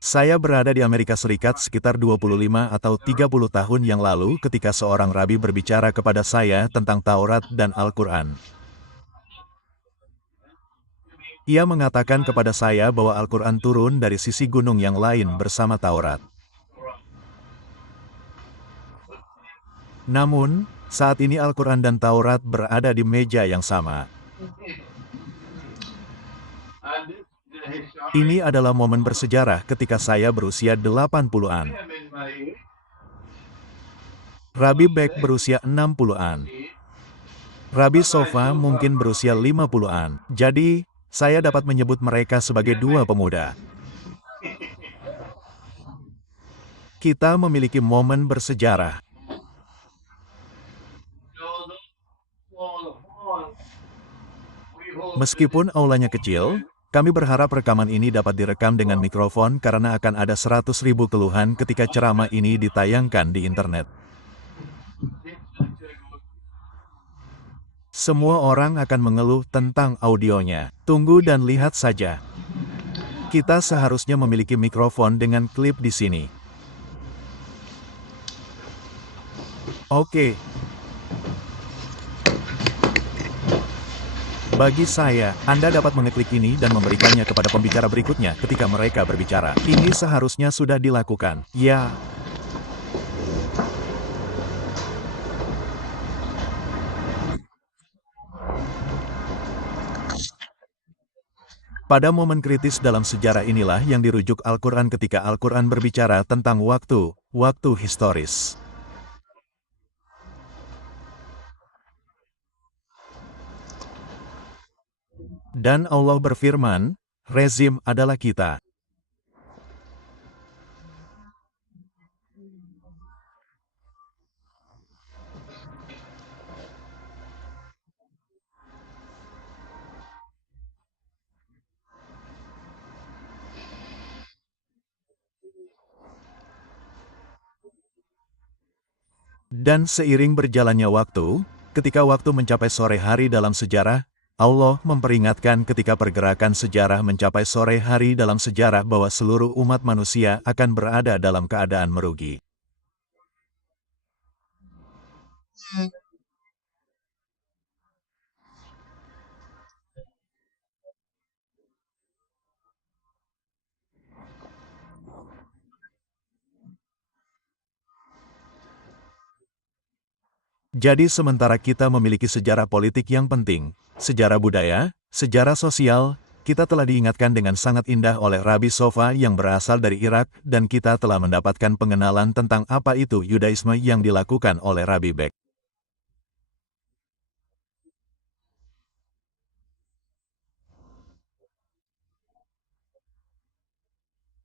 Saya berada di Amerika Serikat sekitar 25 atau 30 tahun yang lalu ketika seorang rabi berbicara kepada saya tentang Taurat dan Al-Quran. Ia mengatakan kepada saya bahwa Al-Quran turun dari sisi gunung yang lain bersama Taurat. Namun, saat ini Al-Quran dan Taurat berada di meja yang sama. Ini adalah momen bersejarah ketika saya berusia 80-an. Rabi Beck berusia 60-an. Rabi Sofa mungkin berusia 50-an. Jadi, saya dapat menyebut mereka sebagai dua pemuda. Kita memiliki momen bersejarah. Meskipun aulanya kecil, kami berharap rekaman ini dapat direkam dengan mikrofon karena akan ada 100.000 keluhan ketika ceramah ini ditayangkan di internet. Semua orang akan mengeluh tentang audionya. Tunggu dan lihat saja. Kita seharusnya memiliki mikrofon dengan klip di sini. Oke. Bagi saya, Anda dapat mengeklik ini dan memberikannya kepada pembicara berikutnya ketika mereka berbicara. Ini seharusnya sudah dilakukan. Ya. Pada momen kritis dalam sejarah inilah yang dirujuk Al-Quran ketika Al-Quran berbicara tentang waktu historis. Dan Allah berfirman, rezim adalah kita. Dan seiring berjalannya waktu, ketika waktu mencapai sore hari dalam sejarah, Allah memperingatkan ketika pergerakan sejarah mencapai sore hari dalam sejarah bahwa seluruh umat manusia akan berada dalam keadaan merugi. Jadi sementara kita memiliki sejarah politik yang penting, sejarah budaya, sejarah sosial, kita telah diingatkan dengan sangat indah oleh Rabi Sofa yang berasal dari Irak dan kita telah mendapatkan pengenalan tentang apa itu Yudaisme yang dilakukan oleh Rabi Beck.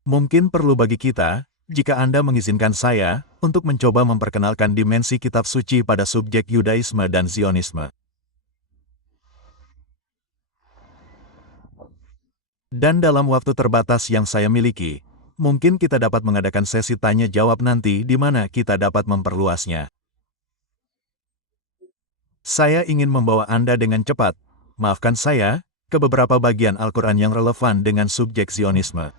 Mungkin perlu bagi kita, jika Anda mengizinkan saya, untuk mencoba memperkenalkan dimensi kitab suci pada subjek Yudaisme dan Zionisme. Dan dalam waktu terbatas yang saya miliki, mungkin kita dapat mengadakan sesi tanya-jawab nanti di mana kita dapat memperluasnya. Saya ingin membawa Anda dengan cepat, maafkan saya, ke beberapa bagian Al-Quran yang relevan dengan subjek Zionisme.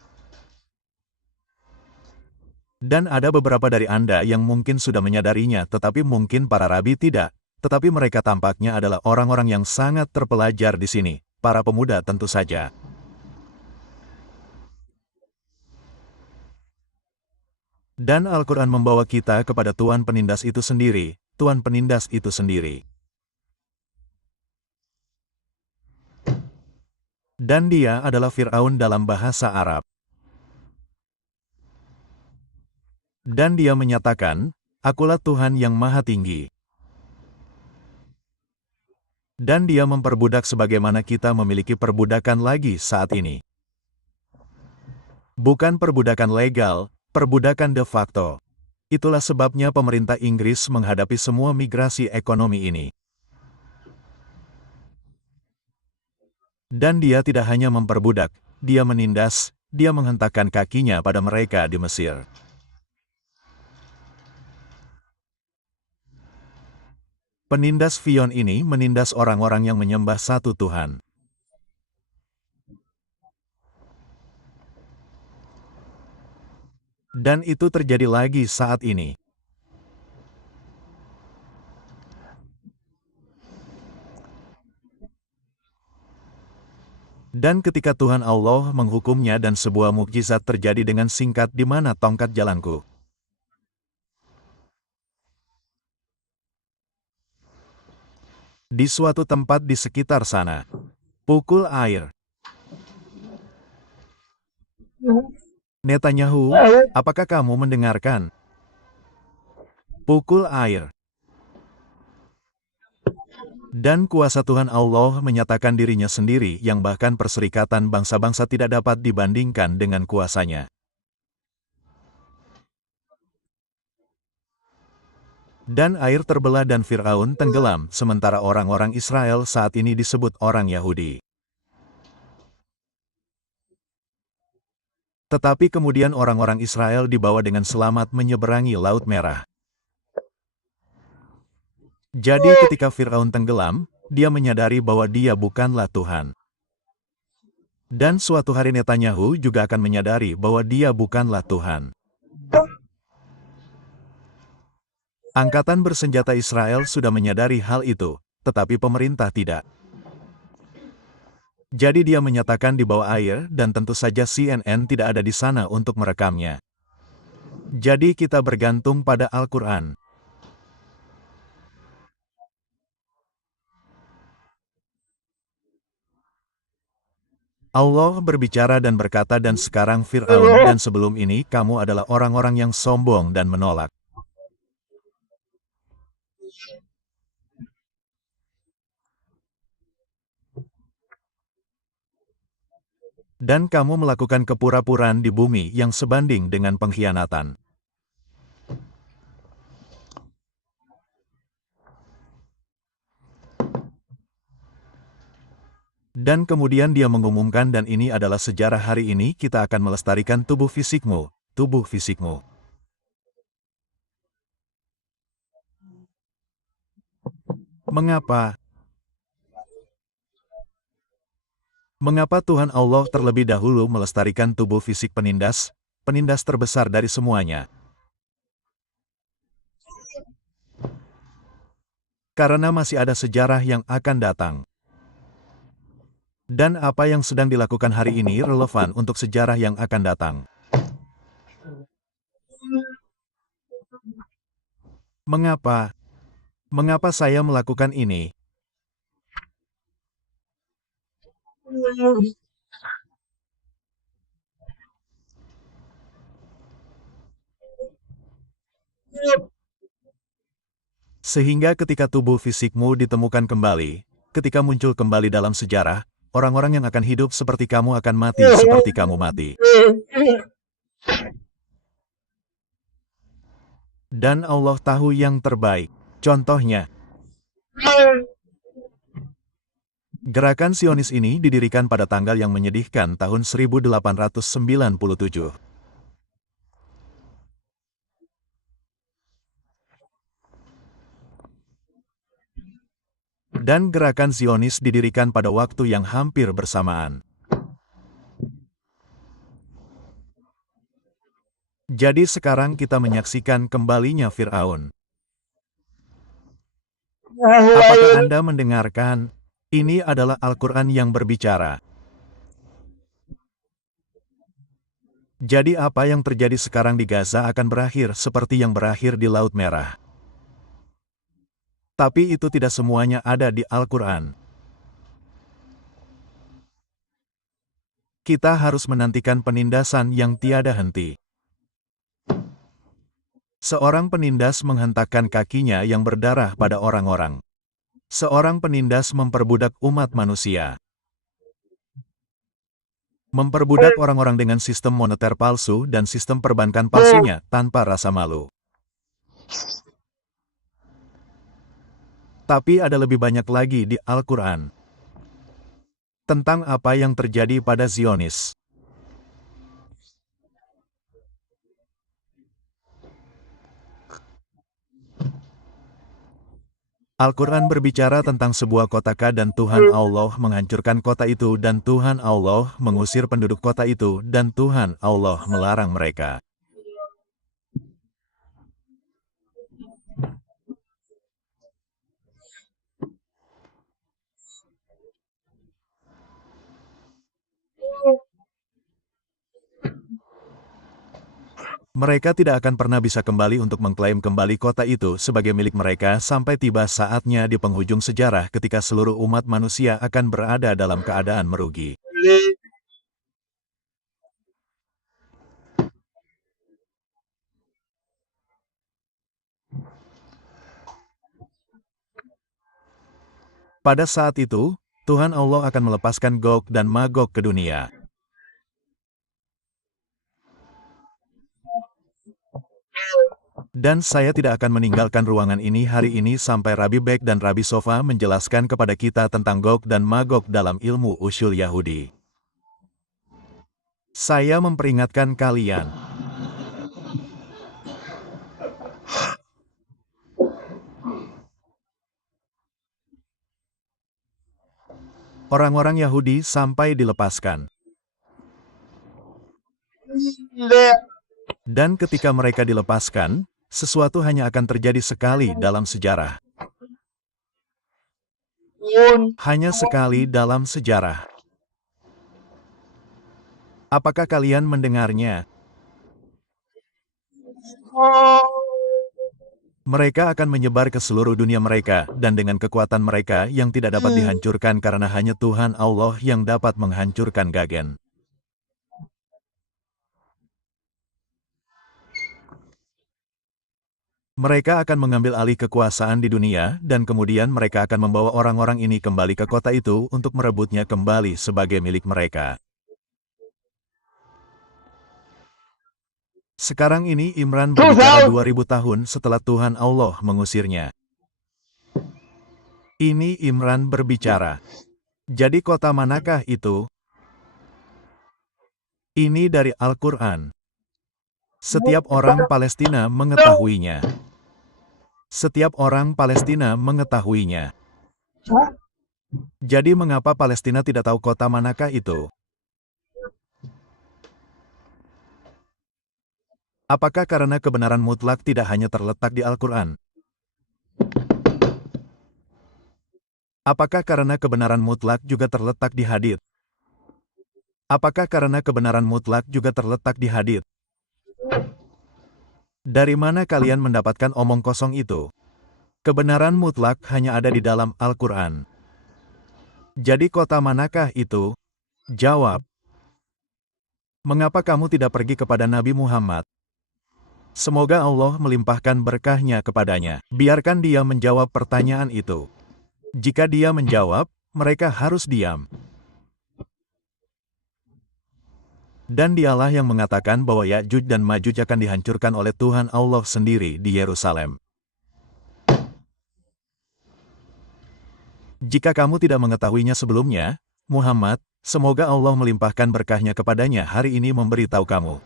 Dan ada beberapa dari Anda yang mungkin sudah menyadarinya tetapi mungkin para rabi tidak, tetapi mereka tampaknya adalah orang-orang yang sangat terpelajar di sini, para pemuda tentu saja. Dan Al-Quran membawa kita kepada Tuan Penindas itu sendiri, Tuan Penindas itu sendiri. Dan dia adalah Fir'aun dalam bahasa Arab. Dan dia menyatakan, Akulah Tuhan yang Maha Tinggi. Dan dia memperbudak sebagaimana kita memiliki perbudakan lagi saat ini. Bukan perbudakan legal, perbudakan de facto. Itulah sebabnya pemerintah Inggris menghadapi semua migrasi ekonomi ini. Dan dia tidak hanya memperbudak, dia menindas, dia menghentakkan kakinya pada mereka di Mesir. Penindas Fion ini menindas orang-orang yang menyembah satu Tuhan. Dan itu terjadi lagi saat ini. Dan ketika Tuhan Allah menghukumnya dan sebuah mukjizat terjadi dengan singkat di mana tongkat jalanku. Di suatu tempat di sekitar sana. Pukul air. Netanyahu, apakah kamu mendengarkan? Pukul air. Dan kuasa Tuhan Allah menyatakan dirinya sendiri yang bahkan perserikatan bangsa-bangsa tidak dapat dibandingkan dengan kuasanya. Dan air terbelah dan Fir'aun tenggelam, sementara orang-orang Israel saat ini disebut orang Yahudi. Tetapi kemudian orang-orang Israel dibawa dengan selamat menyeberangi Laut Merah. Jadi ketika Fir'aun tenggelam, dia menyadari bahwa dia bukanlah Tuhan. Dan suatu hari Netanyahu juga akan menyadari bahwa dia bukanlah Tuhan. Angkatan bersenjata Israel sudah menyadari hal itu, tetapi pemerintah tidak. Jadi dia menyatakan di bawah air dan tentu saja CNN tidak ada di sana untuk merekamnya. Jadi kita bergantung pada Al-Quran. Allah berbicara dan berkata, dan sekarang Fir'aun dan sebelum ini kamu adalah orang-orang yang sombong dan menolak. Dan kamu melakukan kepura-puraan di bumi yang sebanding dengan pengkhianatan. Dan kemudian dia mengumumkan, dan ini adalah sejarah hari ini, kita akan melestarikan tubuh fisikmu, tubuh fisikmu. Mengapa? Mengapa Tuhan Allah terlebih dahulu melestarikan tubuh fisik penindas, penindas terbesar dari semuanya? Karena masih ada sejarah yang akan datang. Dan apa yang sedang dilakukan hari ini relevan untuk sejarah yang akan datang. Mengapa? Mengapa saya melakukan ini? Sehingga ketika tubuh fisikmu ditemukan kembali, ketika muncul kembali dalam sejarah, orang-orang yang akan hidup seperti kamu akan mati seperti kamu mati. Dan Allah tahu yang terbaik. Contohnya, gerakan Zionis ini didirikan pada tanggal yang menyedihkan tahun 1897. Dan gerakan Zionis didirikan pada waktu yang hampir bersamaan. Jadi sekarang kita menyaksikan kembalinya Fir'aun. Apakah Anda mendengarkan? Ini adalah Al-Quran yang berbicara. Jadi apa yang terjadi sekarang di Gaza akan berakhir seperti yang berakhir di Laut Merah. Tapi itu tidak semuanya ada di Al-Quran. Kita harus menantikan penindasan yang tiada henti. Seorang penindas menghentakkan kakinya yang berdarah pada orang-orang. Seorang penindas memperbudak umat manusia. Memperbudak orang-orang dengan sistem moneter palsu dan sistem perbankan palsunya tanpa rasa malu. Tapi ada lebih banyak lagi di Al-Quran tentang apa yang terjadi pada Zionis. Al-Quran berbicara tentang sebuah kota dan Tuhan Allah menghancurkan kota itu dan Tuhan Allah mengusir penduduk kota itu dan Tuhan Allah melarang mereka. Mereka tidak akan pernah bisa kembali untuk mengklaim kembali kota itu sebagai milik mereka sampai tiba saatnya di penghujung sejarah ketika seluruh umat manusia akan berada dalam keadaan merugi. Pada saat itu, Tuhan Allah akan melepaskan Gog dan Magog ke dunia. Dan saya tidak akan meninggalkan ruangan ini hari ini sampai Rabbi Beck dan Rabbi Sofa menjelaskan kepada kita tentang Gog dan Magog dalam ilmu usul Yahudi. Saya memperingatkan kalian. Orang-orang Yahudi sampai dilepaskan. Dan ketika mereka dilepaskan, sesuatu hanya akan terjadi sekali dalam sejarah. Hanya sekali dalam sejarah. Apakah kalian mendengarnya? Mereka akan menyebar ke seluruh dunia mereka, dan dengan kekuatan mereka yang tidak dapat dihancurkan karena hanya Tuhan Allah yang dapat menghancurkan Gagen. Mereka akan mengambil alih kekuasaan di dunia, dan kemudian mereka akan membawa orang-orang ini kembali ke kota itu untuk merebutnya kembali sebagai milik mereka. Sekarang ini Imran berbicara 2000 tahun setelah Tuhan Allah mengusirnya. Ini Imran berbicara. Jadi kota manakah itu? Ini dari Al-Quran. Setiap orang Palestina mengetahuinya. Setiap orang Palestina mengetahuinya. Jadi mengapa Palestina tidak tahu kota manakah itu? Apakah karena kebenaran mutlak tidak hanya terletak di Al-Quran? Apakah karena kebenaran mutlak juga terletak di hadits? Apakah karena kebenaran mutlak juga terletak di hadits? Dari mana kalian mendapatkan omong kosong itu? Kebenaran mutlak hanya ada di dalam Al-Quran. Jadi kota manakah itu? Jawab. Mengapa kamu tidak pergi kepada Nabi Muhammad? Semoga Allah melimpahkan berkahnya kepadanya. Biarkan dia menjawab pertanyaan itu. Jika dia menjawab, mereka harus diam. Dan dialah yang mengatakan bahwa Ya'juj dan Ma'juj akan dihancurkan oleh Tuhan Allah sendiri di Yerusalem. Jika kamu tidak mengetahuinya sebelumnya, Muhammad, semoga Allah melimpahkan berkahnya kepadanya hari ini memberitahu kamu.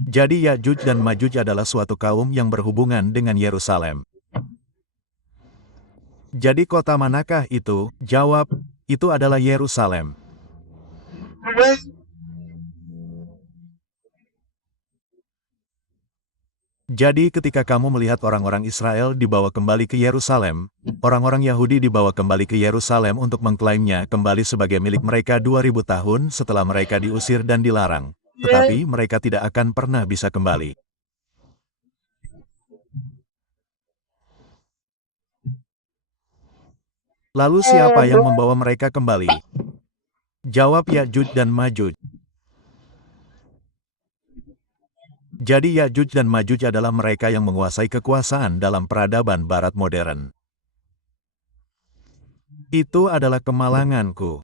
Jadi Ya'juj dan Ma'juj adalah suatu kaum yang berhubungan dengan Yerusalem. Jadi kota manakah itu? Jawab, itu adalah Yerusalem. Jadi ketika kamu melihat orang-orang Israel dibawa kembali ke Yerusalem, orang-orang Yahudi dibawa kembali ke Yerusalem untuk mengklaimnya kembali sebagai milik mereka 2000 tahun setelah mereka diusir dan dilarang. Tetapi mereka tidak akan pernah bisa kembali. Lalu siapa yang membawa mereka kembali? Jawab Ya'juj dan Ma'juj. Jadi Ya'juj dan Ma'juj adalah mereka yang menguasai kekuasaan dalam peradaban barat modern. Itu adalah kemalanganku.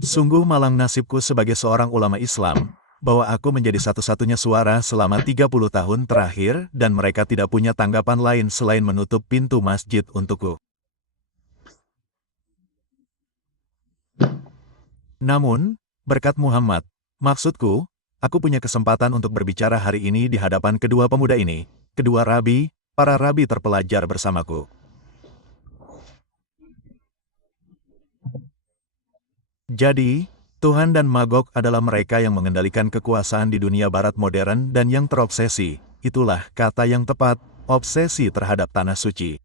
Sungguh malang nasibku sebagai seorang ulama Islam, bahwa aku menjadi satu-satunya suara selama 30 tahun terakhir dan mereka tidak punya tanggapan lain selain menutup pintu masjid untukku. Namun, berkat Muhammad, maksudku, aku punya kesempatan untuk berbicara hari ini di hadapan kedua pemuda ini, kedua rabi, para rabi terpelajar bersamaku. Jadi, Tuhan dan Magog adalah mereka yang mengendalikan kekuasaan di dunia barat modern dan yang terobsesi, itulah kata yang tepat, obsesi terhadap tanah suci.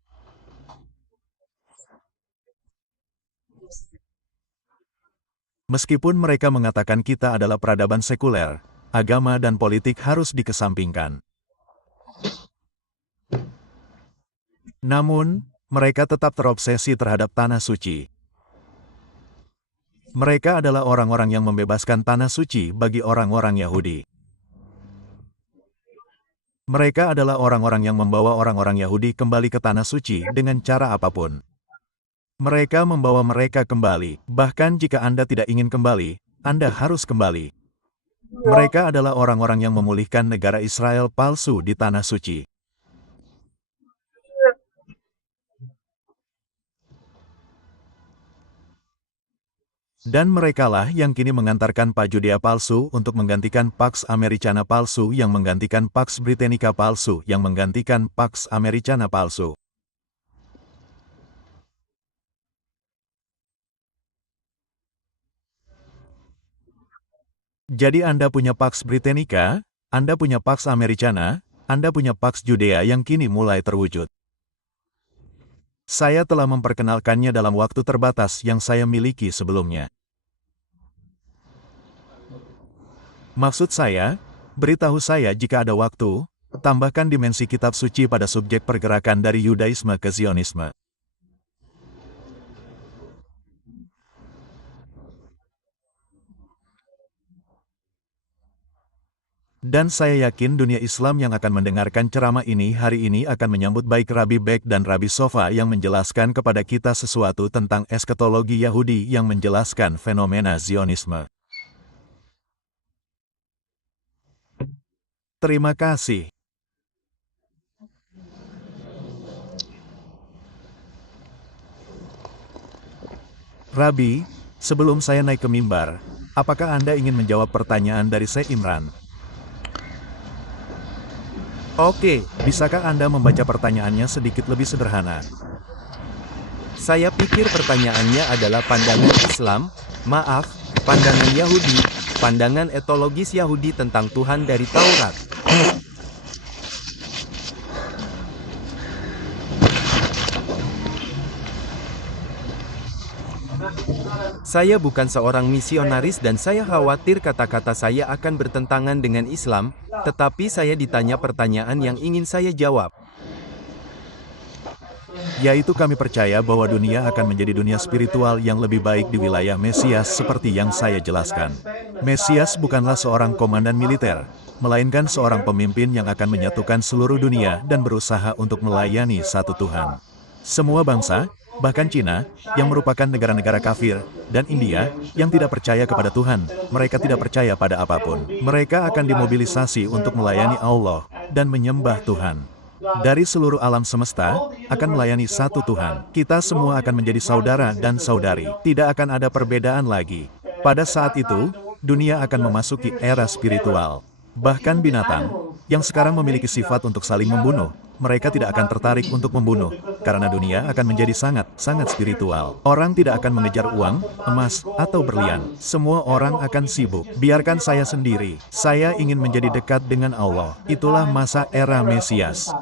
Meskipun mereka mengatakan kita adalah peradaban sekuler, agama dan politik harus dikesampingkan. Namun, mereka tetap terobsesi terhadap tanah suci. Mereka adalah orang-orang yang membebaskan tanah suci bagi orang-orang Yahudi. Mereka adalah orang-orang yang membawa orang-orang Yahudi kembali ke tanah suci dengan cara apapun. Mereka membawa mereka kembali, bahkan jika Anda tidak ingin kembali, Anda harus kembali. Mereka adalah orang-orang yang memulihkan negara Israel palsu di tanah suci. Dan merekalah yang kini mengantarkan Pax Judea palsu untuk menggantikan Pax Americana palsu yang menggantikan Pax Britannica palsu yang menggantikan Pax Americana palsu. Jadi Anda punya Pax Britannica, Anda punya Pax Americana, Anda punya Pax Judea yang kini mulai terwujud. Saya telah memperkenalkannya dalam waktu terbatas yang saya miliki sebelumnya. Maksud saya, beritahu saya jika ada waktu, tambahkan dimensi kitab suci pada subjek pergerakan dari Yudaisme ke Zionisme. Dan saya yakin dunia Islam yang akan mendengarkan ceramah ini hari ini akan menyambut baik Rabbi Beck dan Rabbi Sofa yang menjelaskan kepada kita sesuatu tentang eskatologi Yahudi yang menjelaskan fenomena Zionisme. Terima kasih. Rabbi, sebelum saya naik ke mimbar, apakah Anda ingin menjawab pertanyaan dari Syekh Imran? Oke, bisakah Anda membaca pertanyaannya sedikit lebih sederhana? Saya pikir pertanyaannya adalah pandangan Islam, pandangan Yahudi, pandangan etologis Yahudi tentang Tuhan dari Taurat. Saya bukan seorang misionaris dan saya khawatir kata-kata saya akan bertentangan dengan Islam, tetapi saya ditanya pertanyaan yang ingin saya jawab. Yaitu kami percaya bahwa dunia akan menjadi dunia spiritual yang lebih baik di wilayah Mesias seperti yang saya jelaskan. Mesias bukanlah seorang komandan militer, melainkan seorang pemimpin yang akan menyatukan seluruh dunia dan berusaha untuk melayani satu Tuhan. Semua bangsa, bahkan Cina, yang merupakan negara-negara kafir, dan India, yang tidak percaya kepada Tuhan, mereka tidak percaya pada apapun. Mereka akan dimobilisasi untuk melayani Allah dan menyembah Tuhan. Dari seluruh alam semesta, akan melayani satu Tuhan. Kita semua akan menjadi saudara dan saudari. Tidak akan ada perbedaan lagi. Pada saat itu, dunia akan memasuki era spiritual. Bahkan binatang, yang sekarang memiliki sifat untuk saling membunuh, mereka tidak akan tertarik untuk membunuh, karena dunia akan menjadi sangat spiritual. Orang tidak akan mengejar uang, emas, atau berlian. Semua orang akan sibuk. Biarkan saya sendiri. Saya ingin menjadi dekat dengan Allah. Itulah masa era Mesias.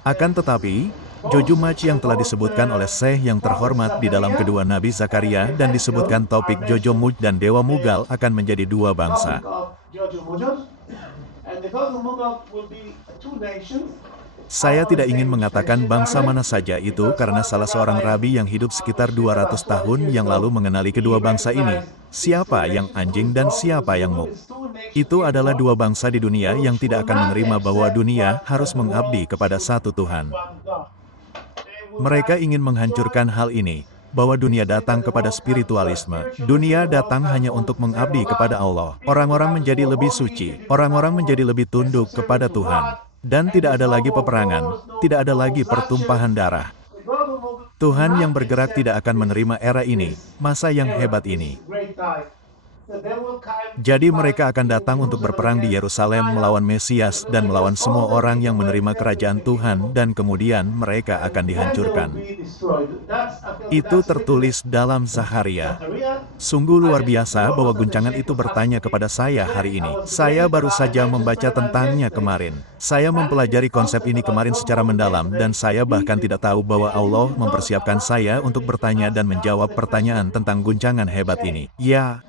Akan tetapi, Jojumach yang telah disebutkan oleh Syekh yang terhormat di dalam kedua Nabi Zakaria dan disebutkan topik Jojomuj dan Dewa Mughal akan menjadi dua bangsa. Saya tidak ingin mengatakan bangsa mana saja itu karena salah seorang rabi yang hidup sekitar 200 tahun yang lalu mengenali kedua bangsa ini. Siapa yang anjing dan siapa yang muk. Itu adalah dua bangsa di dunia yang tidak akan menerima bahwa dunia harus mengabdi kepada satu Tuhan. Mereka ingin menghancurkan hal ini, bahwa dunia datang kepada spiritualisme. Dunia datang hanya untuk mengabdi kepada Allah. Orang-orang menjadi lebih suci, orang-orang menjadi lebih tunduk kepada Tuhan. Dan tidak ada lagi peperangan, tidak ada lagi pertumpahan darah. Tuhan yang bergerak tidak akan menerima era ini, masa yang hebat ini. Jadi mereka akan datang untuk berperang di Yerusalem melawan Mesias dan melawan semua orang yang menerima kerajaan Tuhan dan kemudian mereka akan dihancurkan. Itu tertulis dalam Zakharia. Sungguh luar biasa bahwa guncangan itu bertanya kepada saya hari ini. Saya baru saja membaca tentangnya kemarin. Saya mempelajari konsep ini kemarin secara mendalam dan saya bahkan tidak tahu bahwa Allah mempersiapkan saya untuk bertanya dan menjawab pertanyaan tentang guncangan hebat ini. Ya,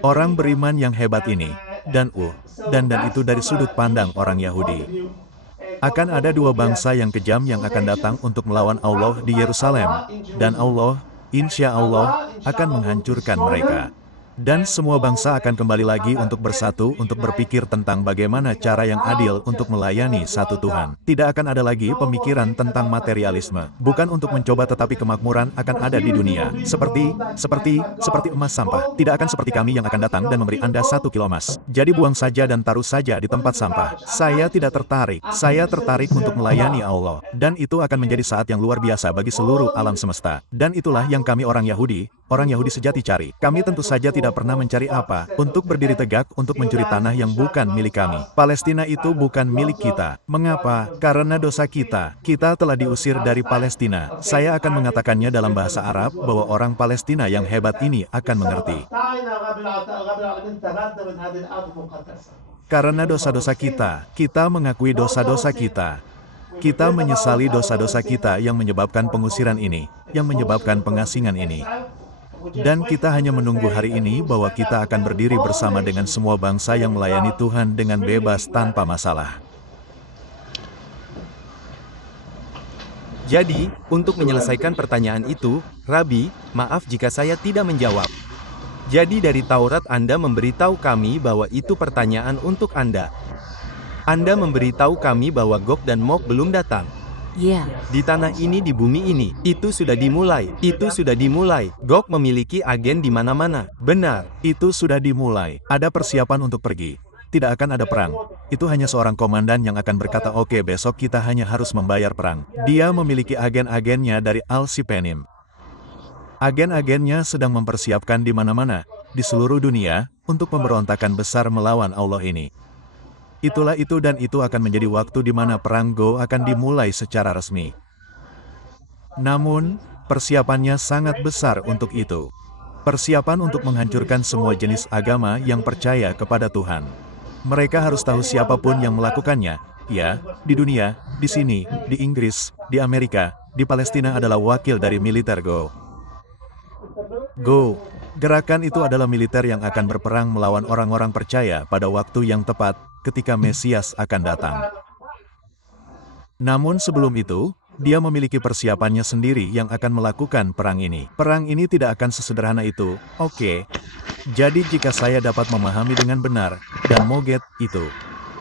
orang beriman yang hebat ini, dan itu dari sudut pandang orang Yahudi. Akan ada dua bangsa yang kejam yang akan datang untuk melawan Allah di Yerusalem, dan Allah, insya Allah, akan menghancurkan mereka. Dan semua bangsa akan kembali lagi untuk bersatu untuk berpikir tentang bagaimana cara yang adil untuk melayani satu Tuhan. Tidak akan ada lagi pemikiran tentang materialisme. Bukan untuk mencoba tetapi kemakmuran akan ada di dunia. Seperti emas sampah. Tidak akan seperti kami yang akan datang dan memberi Anda 1 kilo emas. Jadi buang saja dan taruh saja di tempat sampah. Saya tidak tertarik. Saya tertarik untuk melayani Allah. Dan itu akan menjadi saat yang luar biasa bagi seluruh alam semesta. Dan itulah yang kami orang Yahudi sejati cari. Kami tentu saja tidak pernah mencari apa, untuk berdiri tegak, untuk mencuri tanah yang bukan milik kami. Palestina itu bukan milik kita. Mengapa? Karena dosa kita. Kita telah diusir dari Palestina. Saya akan mengatakannya dalam bahasa Arab, bahwa orang Palestina yang hebat ini akan mengerti. Karena dosa-dosa kita mengakui dosa-dosa kita. Kita menyesali dosa-dosa kita yang menyebabkan pengusiran ini, yang menyebabkan pengasingan ini. Dan kita hanya menunggu hari ini bahwa kita akan berdiri bersama dengan semua bangsa yang melayani Tuhan dengan bebas tanpa masalah. Jadi, untuk menyelesaikan pertanyaan itu, Rabi, maaf jika saya tidak menjawab. Jadi dari Taurat Anda memberitahu kami bahwa itu pertanyaan untuk Anda. Anda memberitahu kami bahwa Gog dan Magog belum datang. Ya. Di tanah ini, di bumi ini, itu sudah dimulai. Itu sudah dimulai. Gog memiliki agen di mana-mana. Benar. Itu sudah dimulai. Ada persiapan untuk pergi. Tidak akan ada perang. Itu hanya seorang komandan yang akan berkata, oke, besok kita hanya harus membayar perang. Dia memiliki agen-agennya dari Al-Sipenim. Agen-agennya sedang mempersiapkan di mana-mana, di seluruh dunia, untuk pemberontakan besar melawan Allah ini. Itulah itu dan itu akan menjadi waktu di mana perang Gog akan dimulai secara resmi. Namun, persiapannya sangat besar untuk itu. Persiapan untuk menghancurkan semua jenis agama yang percaya kepada Tuhan. Mereka harus tahu siapapun yang melakukannya, ya, di dunia, di sini, di Inggris, di Amerika, di Palestina adalah wakil dari militer Gog. Gerakan itu adalah militer yang akan berperang melawan orang-orang percaya pada waktu yang tepat, ketika Mesias akan datang. Namun sebelum itu, dia memiliki persiapannya sendiri yang akan melakukan perang ini. Perang ini tidak akan sesederhana itu, oke. Jadi jika saya dapat memahami dengan benar, dan Moget itu